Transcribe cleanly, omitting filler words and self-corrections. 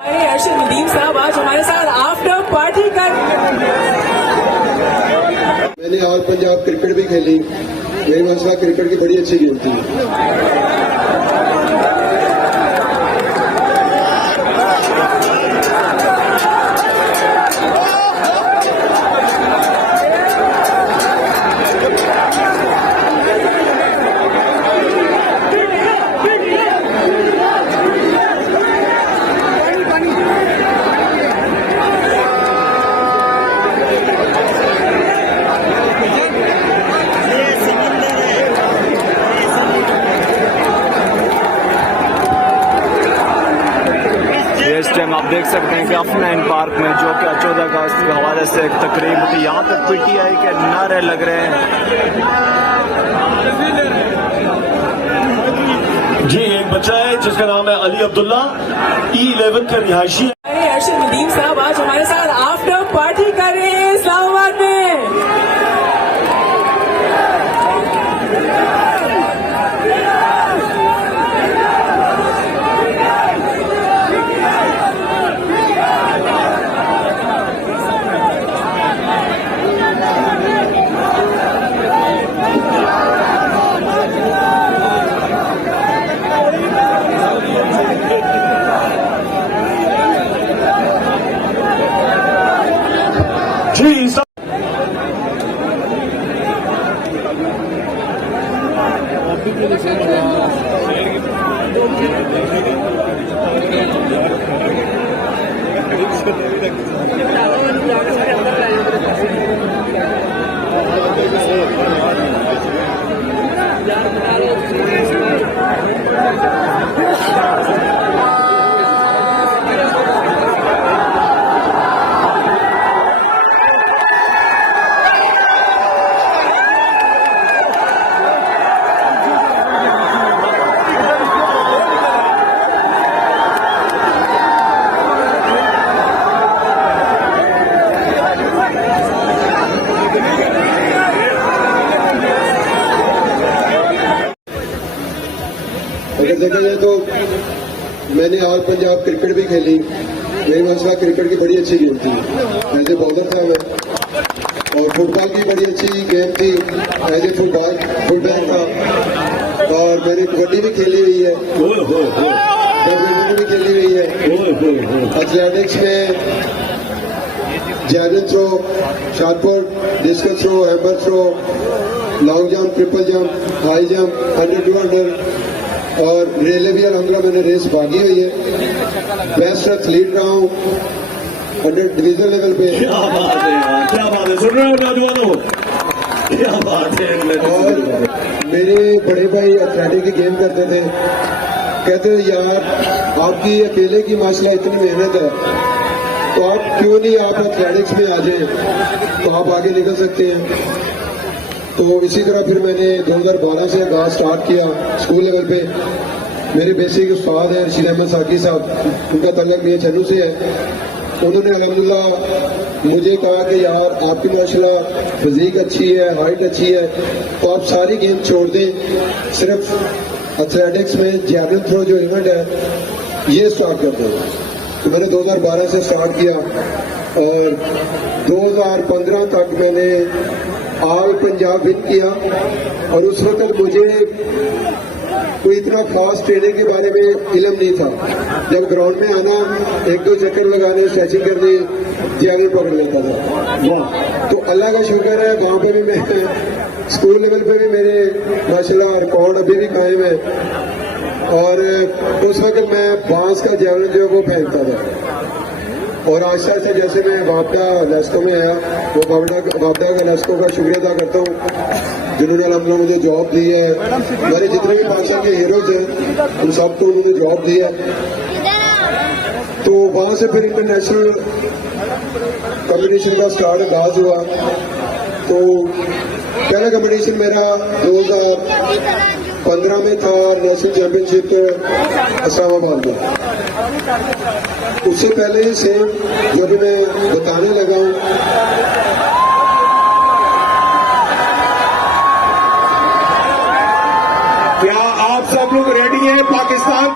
अर्शद नदीम साहब आज हमारे साथ आफ्टर पार्टी कर। मैंने ऑल पंजाब क्रिकेट भी खेली। मेरी मसला क्रिकेट की बड़ी अच्छी गेम थी। इस टाइम आप देख सकते हैं कि अफनाइन पार्क में जो कि 14 अगस्त के हवाले से एक तकरीब थी, यहाँ पे पीटीआई के नारे लग रहे हैं। जी एक बच्चा है जिसका नाम है अली अब्दुल्ला, E11 के रिहायशी। अर्शद नदीम साहब आज हमारे साथ आफ्टर पार्टी कर रहे हैं इस्लामाबाद में। जी अगर देखा जाए तो मैंने ऑल पंजाब क्रिकेट भी खेली। मेरी मसला क्रिकेट की बड़ी अच्छी गेम थी। एज ए बॉलर था मैं, और फुटबॉल की बड़ी अच्छी गेम थी। एज ए फुटबॉल था, और मैंने कबड्डी भी खेली हुई है, बैडमिंटन भी खेली हुई है। एथलेटिक्स में javelin throw, shot put, discus throw, hammer throw, long jump, triple jump, high jump, 100 200 और रिले भी अलहमदुलिल्लाह मैंने रेस भागी हुई है। बेस्ट एथलीट रहा हूँ 100 डिवीजन लेवल पे। क्या बात है यार, क्या बात है, सुन रहे हो नौजवानों, क्या बात है। और मेरे बड़े भाई एथलेटिक की गेम करते थे, कहते थे यार आपकी अकेले की माशाल्लाह इतनी मेहनत है, तो आप क्यों नहीं आप एथलेटिक्स में आ जाए, तो आप आगे निकल सकते हैं। तो इसी तरह फिर मैंने 2012 से आगाज स्टार्ट किया स्कूल लेवल पे। मेरे बेसिक उस्ताद हैं रशीद अहमद साकी साहब, उनका तल्लक भी चन्नू से है। उन्होंने अल्हम्दुलिल्लाह मुझे कहा कि यार आपकी माशाल्लाह फिजिक अच्छी है, हाइट अच्छी है, तो आप सारी गेम छोड़ दें, सिर्फ एथलेटिक्स में जैवलिन थ्रो जो इवेंट है ये स्टार्ट कर दें। तो मैंने 2012 से स्टार्ट किया, और 2015 तक मैंने ऑल पंजाब विन किया। और उस वक्त मुझे कोई इतना खास ट्रेनिंग के बारे में इल्म नहीं था। जब ग्राउंड में आना, 1-2 चक्कर लगाने, स्ट्रेचिंग करनी, जागे पकड़ लेता था। तो अल्लाह का शुक्र है, वहाँ पे भी मैं स्कूल लेवल पे भी मेरे माशाल्लाह रिकॉर्ड अभी भी कायम है। और उस वक्त मैं बांस का जैवलिन जो है वो फेंकता था, और आहिस्ता आहिस्ता जैसे मैं वापडा लेस्को में आया, वो वापडा का लेस्को का शुक्रिया अदा करता हूँ जिन्होंने अल्हम्दुलिल्लाह मुझे जॉब दी है। मेरे जितने भी पाकिस्तान के हीरोज हैं उन सबको उन्होंने जॉब दी है। तो वहाँ से फिर इंटरनेशनल कॉम्पिटिशन का स्टार्ट आगाज हुआ। तो पहला कंपटीशन मेरा 2015 में था, नेशनल चैंपियनशिप इस्लामाबाद में। उससे पहले सेम जो भी मैं बताने लगा हूँ, क्या आप सब लोग रेडी हैं पाकिस्तान